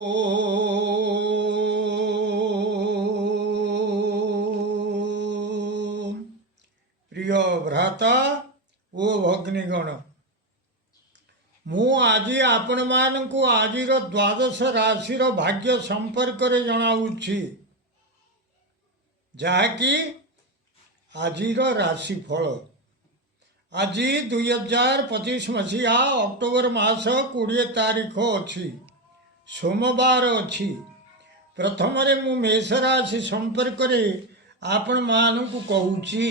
ଓ ପ୍ରିୟ ଭ୍ରାତା ଓ ଭଗ୍ନୀଗଣ, ମୁଁ ଆଜି ଆପଣମାନଙ୍କୁ ଆଜିର ଦ୍ୱାଦଶ ରାଶିର ଭାଗ୍ୟ ସମ୍ପର୍କରେ ଜଣାଉଛି, ଯାହାକି ଆଜିର ରାଶିଫଳ। ଆଜି 2025 ମସିହା ଅକ୍ଟୋବର ମାସ 20 ତାରିଖ ଅଛି, ସୋମବାର ଅଛି। ପ୍ରଥମରେ ମୁଁ ମେଷ ରାଶି ସମ୍ପର୍କରେ ଆପଣମାନଙ୍କୁ କହୁଛି।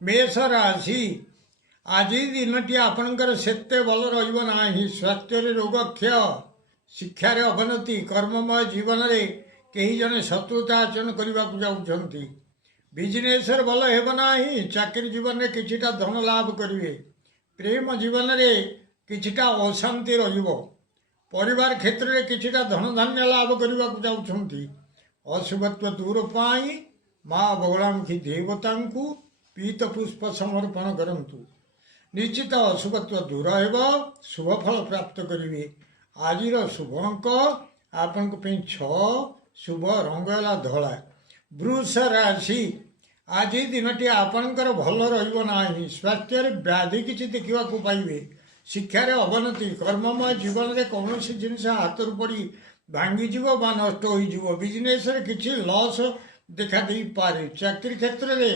ମେଷ ରାଶି, ଆଜି ଦିନଟି ଆପଣଙ୍କର ସେତେ ଭଲ ରହିବ ନାହିଁ। ସ୍ୱାସ୍ଥ୍ୟରେ ରୋଗ କ୍ଷୟ, ଶିକ୍ଷାରେ ଅବନତି, କର୍ମମୟ ଜୀବନରେ କେହି ଜଣେ ଶତ୍ରୁତା ଆଚରଣ କରିବାକୁ ଯାଉଛନ୍ତି। ବିଜନେସରେ ଭଲ ହେବ ନାହିଁ। ଚାକିରି ଜୀବନରେ କିଛିଟା ଧନ ଲାଭ କରିବେ। ପ୍ରେମ ଜୀବନରେ କିଛିଟା ଅଶାନ୍ତି ରହିବ। ପରିବାର କ୍ଷେତ୍ରରେ କିଛିଟା ଧନଧାନ୍ୟ ଲାଭ କରିବାକୁ ଯାଉଛନ୍ତି। ଅଶୁଭତ୍ୱ ଦୂର ପାଇଁ ମା ବଗଳାମୁଖୀ ଦେବତାଙ୍କୁ ପୀତ ପୁଷ୍ପ ସମର୍ପଣ କରନ୍ତୁ। ନିଶ୍ଚିତ ଅଶୁଭତ୍ୱ ଦୂର ହେବ, ଶୁଭ ଫଳ ପ୍ରାପ୍ତ କରିବେ। ଆଜିର ଶୁଭ ଅଙ୍କ ଆପଣଙ୍କ ପାଇଁ 6, ଶୁଭ ରଙ୍ଗ ହେଲା ଧଳା। ବୃଷ ରାଶି, ଆଜି ଦିନଟି ଆପଣଙ୍କର ଭଲ ରହିବ ନାହିଁ। ସ୍ୱାସ୍ଥ୍ୟରେ ବ୍ୟାଧି କିଛି ଦେଖିବାକୁ ପାଇବେ। ଶିକ୍ଷାରେ ଅବନତି, କର୍ମମୟ ଜୀବନରେ କୌଣସି ଜିନିଷ ହାତରୁ ପଡ଼ି ଭାଙ୍ଗିଯିବ ବା ନଷ୍ଟ ହୋଇଯିବ। ବିଜନେସରେ କିଛି ଲସ୍ ଦେଖାଦେଇପାରେ। ଚାକିରି କ୍ଷେତ୍ରରେ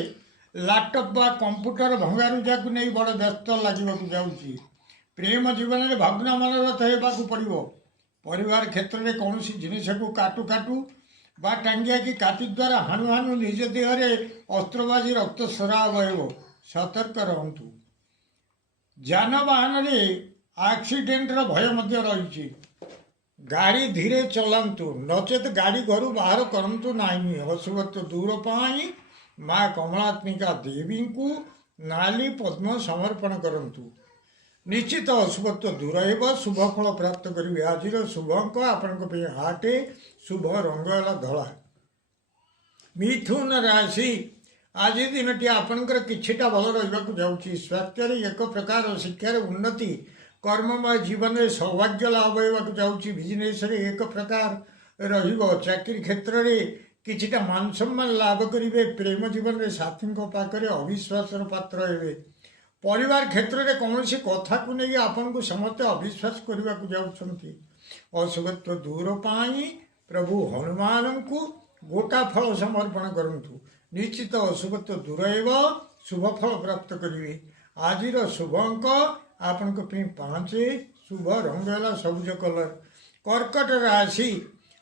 ଲ୍ୟାପଟପ୍ ବା କମ୍ପ୍ୟୁଟର ଭଙ୍ଗାରୁଜାକୁ ନେଇ ବଡ଼ ବ୍ୟସ୍ତ ଲାଗିବାକୁ ଯାଉଛି। ପ୍ରେମ ଜୀବନରେ ଭଗ୍ନ ମନୋରଥ ହେବାକୁ ପଡ଼ିବ। ପରିବାର କ୍ଷେତ୍ରରେ କୌଣସି ଜିନିଷକୁ କାଟୁ କାଟୁ ବା ଟାଙ୍ଗିଆକି କାତି ଦ୍ୱାରା ହାଣୁ ହାଣୁ ନିଜ ଦେହରେ ଅସ୍ତ୍ରବାଜି ରକ୍ତସ୍ରାବ ହେବ। ସତର୍କ ରହନ୍ତୁ। ଯାନବାହନରେ ଆକ୍ସିଡେଣ୍ଟର ଭୟ ମଧ୍ୟ ରହିଛି। ଗାଡ଼ି ଧୀରେ ଚଲାନ୍ତୁ, ନଚେତ୍ ଗାଡ଼ି ଘରୁ ବାହାର କରନ୍ତୁ ନାହିଁ। ଅଶୁଭତ୍ୱ ଦୂର ପାଇଁ ମା କମଳାତ୍ମିକା ଦେବୀଙ୍କୁ ନାଲି ପଦ୍ମ ସମର୍ପଣ କରନ୍ତୁ। ନିଶ୍ଚିତ ଅଶୁଭତ୍ୱ ଦୂର ହେବ, ଶୁଭ ଫଳ ପ୍ରାପ୍ତ କରିବେ। ଆଜିର ଶୁଭ ଅଙ୍କ ଆପଣଙ୍କ ପାଇଁ 8, ଶୁଭ ରଙ୍ଗ ହେଲା ଧଳା। ମିଥୁନ ରାଶି, ଆଜି ଦିନଟି ଆପଣଙ୍କର କିଛିଟା ଭଲ ରହିବାକୁ ଯାଉଛି। ସ୍ୱାସ୍ଥ୍ୟରେ ଏକ ପ୍ରକାର, ଶିକ୍ଷାରେ ଉନ୍ନତି, କର୍ମମୟ ଜୀବନରେ ସୌଭାଗ୍ୟ ଲାଭ ହେବାକୁ ଯାଉଛି। ବିଜନେସରେ ଏକ ପ୍ରକାର ରହିବ। ଚାକିରି କ୍ଷେତ୍ରରେ କିଛିଟା ମାନ ସମ୍ମାନ ଲାଭ କରିବେ। ପ୍ରେମ ଜୀବନରେ ସାଥୀଙ୍କ ପାଖରେ ଅବିଶ୍ୱାସର ପାତ୍ର ହେବେ। ପରିବାର କ୍ଷେତ୍ରରେ କୌଣସି କଥାକୁ ନେଇ ଆପଣଙ୍କୁ ସମସ୍ତେ ଅବିଶ୍ୱାସ କରିବାକୁ ଯାଉଛନ୍ତି। ଅଶୁଭତ୍ୱ ଦୂର ପାଇଁ ପ୍ରଭୁ ହନୁମାନଙ୍କୁ ଗୋଟା ଫଳ ସମର୍ପଣ କରନ୍ତୁ। ନିଶ୍ଚିତ ଅଶୁଭତ୍ୱ ଦୂର ହେବ, ଶୁଭ ଫଳ ପ୍ରାପ୍ତ କରିବେ। ଆଜିର ଶୁଭ ଅଙ୍କ ଆପଣଙ୍କ ପାଇଁ 5, ଶୁଭ ରଙ୍ଗ ହେଲା ସବୁଜ କଲର। କର୍କଟ ରାଶି,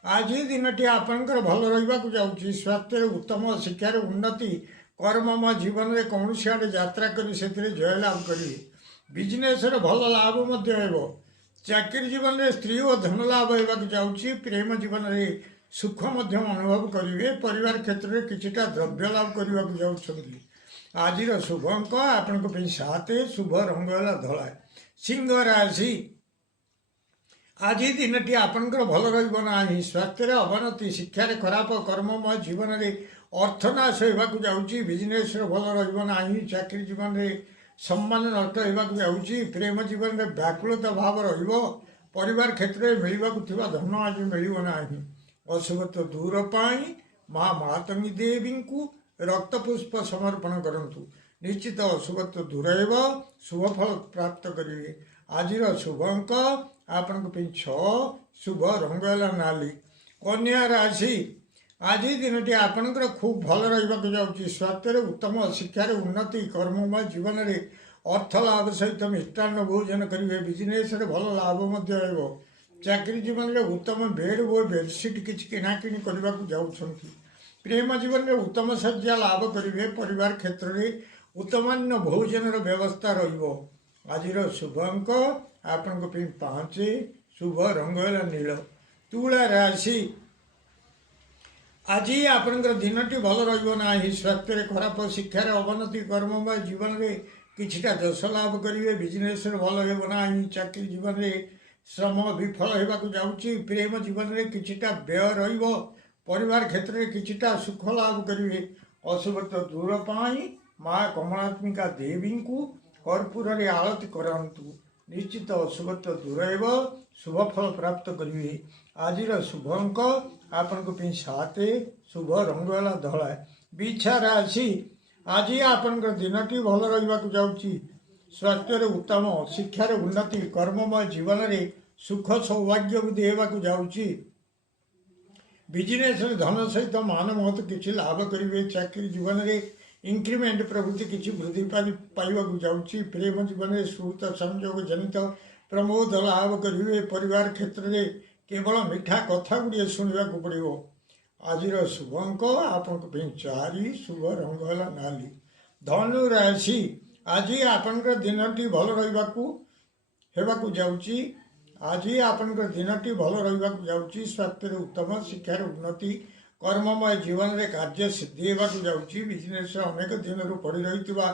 ଆଜି ଦିନଟି ଆପଣଙ୍କର ଭଲ ରହିବାକୁ ଯାଉଛି। ସ୍ୱାସ୍ଥ୍ୟରେ ଉତ୍ତମ, ଶିକ୍ଷାରେ ଉନ୍ନତି, କର୍ମମୟ ଜୀବନରେ କୌଣସି ଆଡ଼େ ଯାତ୍ରା କରି ସେଥିରେ ଜୟଲାଭ କରିବେ। ବିଜନେସରେ ଭଲ ଲାଭ ମଧ୍ୟ ହେବ। ଚାକିରି ଜୀବନରେ ସ୍ତ୍ରୀ ଓ ଧନ ଲାଭ ହେବାକୁ ଯାଉଛି। ପ୍ରେମ ଜୀବନରେ ସୁଖ ମଧ୍ୟ ଅନୁଭବ କରିବେ। ପରିବାର କ୍ଷେତ୍ରରେ କିଛିଟା ଦ୍ରବ୍ୟ ଲାଭ କରିବାକୁ ଯାଉଛନ୍ତି। ଆଜିର ଶୁଭ ଅଙ୍କ ଆପଣଙ୍କ ପାଇଁ 7, ଶୁଭ ରଙ୍ଗ ହେଲା ଧଳା। ସିଂହ ରାଶି, ଆଜି ଦିନଟି ଆପଣଙ୍କର ଭଲ ରହିବ ନାହିଁ। ସ୍ୱାସ୍ଥ୍ୟରେ ଅବନତି, ଶିକ୍ଷାରେ ଖରାପ, କର୍ମମୟ ଜୀବନରେ ଅର୍ଥନାଶ ହେବାକୁ ଯାଉଛି। ବିଜନେସରେ ଭଲ ରହିବ ନାହିଁ। ଚାକିରି ଜୀବନରେ ସମ୍ମାନ ନଷ୍ଟ ହେବାକୁ ଯାଉଛି। ପ୍ରେମ ଜୀବନରେ ବ୍ୟାକୁଳତା ଭାବ ରହିବ। ପରିବାର କ୍ଷେତ୍ରରେ ମିଳିବାକୁ ଥିବା ଧନ ଆଜି ମିଳିବ ନାହିଁ। ଅଶୁଭତ୍ୱ ଦୂର ପାଇଁ ମା ମାତଙ୍ଗୀ ଦେବୀଙ୍କୁ ରକ୍ତପୁଷ୍ପ ସମର୍ପଣ କରନ୍ତୁ। ନିଶ୍ଚିତ ଅଶୁଭତ୍ୱ ଦୂର ହେବ, ଶୁଭ ଫଳ ପ୍ରାପ୍ତ କରିବେ। ଆଜିର ଶୁଭ ଅଙ୍କ ଆପଣଙ୍କ ପାଇଁ 6, ଶୁଭ ରଙ୍ଗ ହେଲା ନାଲି। କନ୍ୟା ରାଶି, ଆଜି ଦିନଟି ଆପଣଙ୍କର ଖୁବ୍ ଭଲ ରହିବାକୁ ଯାଉଛି। ସ୍ୱାସ୍ଥ୍ୟରେ ଉତ୍ତମ, ଶିକ୍ଷାରେ ଉନ୍ନତି, କର୍ମମୟ ଜୀବନରେ ଅର୍ଥ ଲାଭ ସହିତ ମିଷ୍ଟାନ୍ନ ଭୋଜନ କରିବେ। ବିଜନେସରେ ଭଲ ଲାଭ ମଧ୍ୟ ହେବ। ଚାକିରି ଜୀବନରେ ଉତ୍ତମ ବେଡ୍ ଓ ବେଡସିଟ୍ କିଛି କିଣାକିଣି କରିବାକୁ ଯାଉଛନ୍ତି। ପ୍ରେମ ଜୀବନରେ ଉତ୍ତମ ଶଯ୍ୟା ଲାଭ କରିବେ। ପରିବାର କ୍ଷେତ୍ରରେ ଉତ୍ତମାନ୍ନ ଭୋଜନର ବ୍ୟବସ୍ଥା ରହିବ। ଆଜିର ଶୁଭ ଅଙ୍କ ଆପଣଙ୍କ ପାଇଁ 5, ଶୁଭ ରଙ୍ଗ ହେଲା ନୀଳ। ତୁଳା ରାଶି, ଆଜି ଆପଣଙ୍କର ଦିନଟି ଭଲ ରହିବ ନାହିଁ। ସ୍ୱାସ୍ଥ୍ୟରେ ଖରାପ, ଶିକ୍ଷାରେ ଅବନତି, କର୍ମମୟ ଜୀବନରେ କିଛିଟା ଯଶ ଲାଭ କରିବେ। ବିଜନେସରେ ଭଲ ହେବ ନାହିଁ। ଚାକିରି ଜୀବନରେ ଶ୍ରମ ବିଫଳ ହେବାକୁ ଯାଉଛି। ପ୍ରେମ ଜୀବନରେ କିଛିଟା ବ୍ୟୟ ରହିବ। ପରିବାର କ୍ଷେତ୍ରରେ କିଛିଟା ସୁଖ ଲାଭ କରିବେ। ଅଶୁଭତ୍ୱ ଦୂର ପାଇଁ ମା କମଳାତ୍ମିକା ଦେବୀଙ୍କୁ କର୍ପୂରରେ ଆଳତି କରନ୍ତୁ। ନିଶ୍ଚିତ ଅଶୁଭତ୍ୱ ଦୂର ହେବ, ଶୁଭ ଫଳ ପ୍ରାପ୍ତ କରିବେ। ଆଜିର ଶୁଭ ଅଙ୍କ ଆପଣଙ୍କ ପାଇଁ 7, ଶୁଭ ରଙ୍ଗ ହେଲା ଧଳା। ବିଛା ରାଶି, ଆଜି ଆପଣଙ୍କର ଦିନଟି ଭଲ ରହିବାକୁ ଯାଉଛି। ସ୍ୱାସ୍ଥ୍ୟରେ ଉତ୍ତମ, ଶିକ୍ଷାରେ ଉନ୍ନତି, କର୍ମମୟ ଜୀବନରେ ସୁଖ ସୌଭାଗ୍ୟ ବୃଦ୍ଧି ହେବାକୁ ଯାଉଛି। ବିଜନେସରେ ଧନ ସହିତ ମାନ ମହତ କିଛି ଲାଭ କରିବେ। ଚାକିରି ଜୀବନରେ ଇନକ୍ରିମେଣ୍ଟ ପ୍ରଭୃତି କିଛି ବୃଦ୍ଧି ପାଇବାକୁ ଯାଉଛି। ପ୍ରେମ ଜୀବନରେ ସୁହୃତ ସଂଯୋଗ ଜନିତ ପ୍ରମୋଦ ଲାଭ କରିବେ। ପରିବାର କ୍ଷେତ୍ରରେ କେବଳ ମିଠା କଥା ଗୁଡ଼ିଏ ଶୁଣିବାକୁ ପଡ଼ିବ। ଆଜିର ଶୁଭ ଅଙ୍କ ଆପଣଙ୍କ ପାଇଁ 4, ଶୁଭ ରଙ୍ଗ ହେଲା ନାଲି। ଧନୁ ରାଶି, ଆଜି ଆପଣଙ୍କର ଦିନଟି ଭଲ ହେବାକୁ ଯାଉଛି। ଆଜି ଆପଣଙ୍କର ଦିନଟି ଭଲ ରହିବାକୁ ଯାଉଛି। ସ୍ୱାସ୍ଥ୍ୟରେ ଉତ୍ତମ, ଶିକ୍ଷାରେ ଉନ୍ନତି, କର୍ମମୟ ଜୀବନରେ କାର୍ଯ୍ୟ ସିଦ୍ଧି ହେବାକୁ ଯାଉଛି। ବିଜନେସରେ ଅନେକ ଦିନରୁ ପଡ଼ି ରହିଥିବା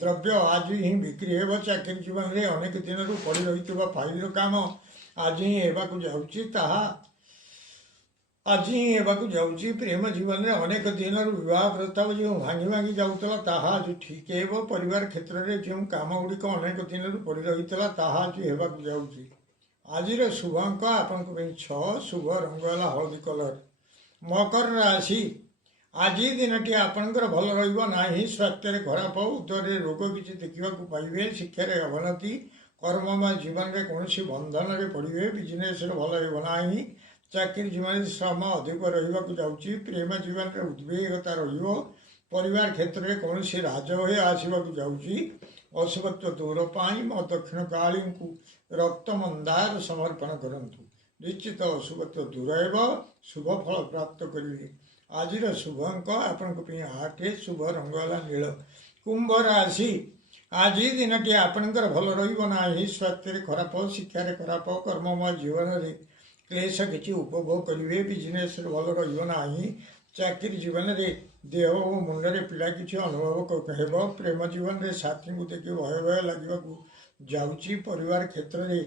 ଦ୍ରବ୍ୟ ଆଜି ହିଁ ବିକ୍ରି ହେବ। ଚାକିରି ଜୀବନରେ ଅନେକ ଦିନରୁ ପଡ଼ି ରହିଥିବା ଫାଇଲର କାମ ଆଜି ହିଁ ହେବାକୁ ଯାଉଛି। ପ୍ରେମ ଜୀବନରେ ଅନେକ ଦିନରୁ ବିବାହ ପ୍ରସ୍ତାବ ଯେଉଁ ଭାଙ୍ଗି ଯାଉଥିଲା ତାହା ଆଜି ଠିକ୍ ହେବ। ପରିବାର କ୍ଷେତ୍ରରେ ଯେଉଁ କାମ ଗୁଡ଼ିକ ଅନେକ ଦିନରୁ ପଡ଼ି ରହିଥିଲା ତାହା ଆଜି ହେବାକୁ ଯାଉଛି। ଆଜିର ଶୁଭ ଅଙ୍କ ଆପଣଙ୍କ ପାଇଁ 6, ଶୁଭ ରଙ୍ଗ ହେଲା ହଳଦୀ କଲର। ମକର ରାଶି, ଆଜି ଦିନଟି ଆପଣଙ୍କର ଭଲ ରହିବ ନାହିଁ। ସ୍ୱାସ୍ଥ୍ୟରେ ଖରାପ, ଉଦରରେ ରୋଗ କିଛି ଦେଖିବାକୁ ପାଇବେ। ଶିକ୍ଷାରେ ଅବନତି, କର୍ମମୟ ଜୀବନରେ କୌଣସି ବନ୍ଧନରେ ପଡ଼ିବେ। ବିଜନେସରେ ଭଲ ହେବ ନାହିଁ। ଚାକିରି ଜୀବନରେ ଶ୍ରମ ଅଧିକ ରହିବାକୁ ଯାଉଛି। ପ୍ରେମ ଜୀବନରେ ଉଦ୍ବେଗତା ରହିବ। ପରିବାର କ୍ଷେତ୍ରରେ କୌଣସି ରାଜଭୟ ଆସିବାକୁ ଯାଉଛି। ଅଶୁଭତ୍ୱ ଦୂର ପାଇଁ ଦକ୍ଷିଣ କାଳୀଙ୍କୁ ରକ୍ତ ମନ୍ଦାର ସମର୍ପଣ କରନ୍ତୁ। ନିଶ୍ଚିତ ଅଶୁଭତ୍ୱ ଦୂର ହେବ, ଶୁଭ ଫଳ ପ୍ରାପ୍ତ କରିବେ। ଆଜିର ଶୁଭ ଅଙ୍କ ଆପଣଙ୍କ ପାଇଁ 8, ଶୁଭ ରଙ୍ଗ ହେଲା ନୀଳ। କୁମ୍ଭ ରାଶି, ଆଜି ଦିନଟି ଆପଣଙ୍କର ଭଲ ରହିବ ନାହିଁ। ସ୍ୱାସ୍ଥ୍ୟରେ ଖରାପ, ଶିକ୍ଷାରେ ଖରାପ, କର୍ମମୟ ଜୀବନରେ କ୍ଲେଶ କିଛି ଉପଭୋଗ କରିବେ। ବିଜନେସରେ ଭଲ ରହିବ ନାହିଁ। ଚାକିରି ଜୀବନରେ ଦେହ ଓ ମୁଣ୍ଡରେ ପୀଡ଼ା କିଛି ଅନୁଭବ ହେବ। ପ୍ରେମ ଜୀବନରେ ସାଥୀଙ୍କୁ ଦେଖି ଭୟ ଲାଗିବାକୁ ଯାଉଛି। ପରିବାର କ୍ଷେତ୍ରରେ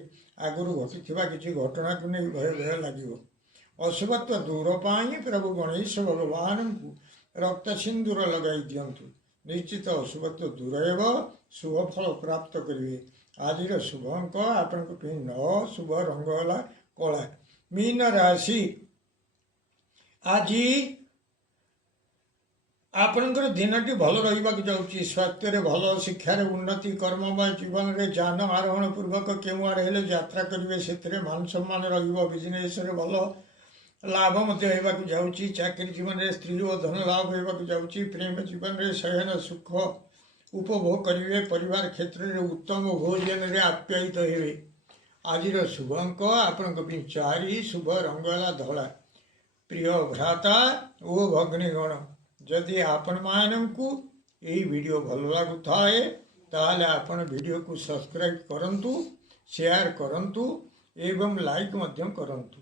ଆଗରୁ ଘଟିଥିବା କିଛି ଘଟଣାକୁ ନେଇ ଭୟ ଲାଗିବ। ଅଶୁଭତ୍ୱ ଦୂର ପାଇଁ ପ୍ରଭୁ ଗଣେଶ ଭଗବାନଙ୍କୁ ରକ୍ତ ସିନ୍ଦୁର ଲଗାଇ ଦିଅନ୍ତୁ। ନିଶ୍ଚିତ ଅଶୁଭତ୍ୱ ଦୂର ହେବ, ଶୁଭ ଫଳ ପ୍ରାପ୍ତ କରିବେ। ଆଜିର ଶୁଭ ଅଙ୍କ ଆପଣଙ୍କ ପାଇଁ 9, ଶୁଭ ରଙ୍ଗ ହେଲା କଳା। ମୀନ ରାଶି, ଆଜି ଆପଣଙ୍କର ଦିନଟି ଭଲ ରହିବାକୁ ଯାଉଛି। ସ୍ୱାସ୍ଥ୍ୟରେ ଭଲ, ଶିକ୍ଷାରେ ଉନ୍ନତି, କର୍ମମୟ ଜୀବନରେ ଯାନ ଆରୋହଣ ପୂର୍ବକ କେଉଁ ଆଡ଼େ ହେଲେ ଯାତ୍ରା କରିବେ। ସେଥିରେ ମାନ ସମ୍ମାନ ରହିବ। ବିଜନେସରେ ଭଲ ଲାଭ ମଧ୍ୟ ହେବାକୁ ଯାଉଛି। ଚାକିରି ଜୀବନରେ ସ୍ତ୍ରୀ ଓ ଧନ ଲାଭ ହେବାକୁ ଯାଉଛି। ପ୍ରେମ ଜୀବନରେ ଶୟନ ସୁଖ ଉପଭୋଗ କରିବେ। ପରିବାର କ୍ଷେତ୍ରରେ ଉତ୍ତମ ଭୋଜନରେ ଆପ୍ୟାୟିତ ହେବେ। ଆଜିର ଶୁଭ ଅଙ୍କ ଆପଣଙ୍କ ପାଇଁ 4, ଶୁଭ ରଙ୍ଗ ହେଲା ଧଳା। ପ୍ରିୟ ଭ୍ରାତା ଓ ଭଗ୍ନୀଗଣ, ଯଦି ଆପଣମାନଙ୍କୁ ଏହି ଭିଡ଼ିଓ ଭଲ ଲାଗୁଥାଏ ତାହେଲେ ଆପଣ ଭିଡ଼ିଓକୁ ସବସ୍କ୍ରାଇବ୍ କରନ୍ତୁ, ସେୟାର କରନ୍ତୁ ଏବଂ ଲାଇକ୍ ମଧ୍ୟ କରନ୍ତୁ।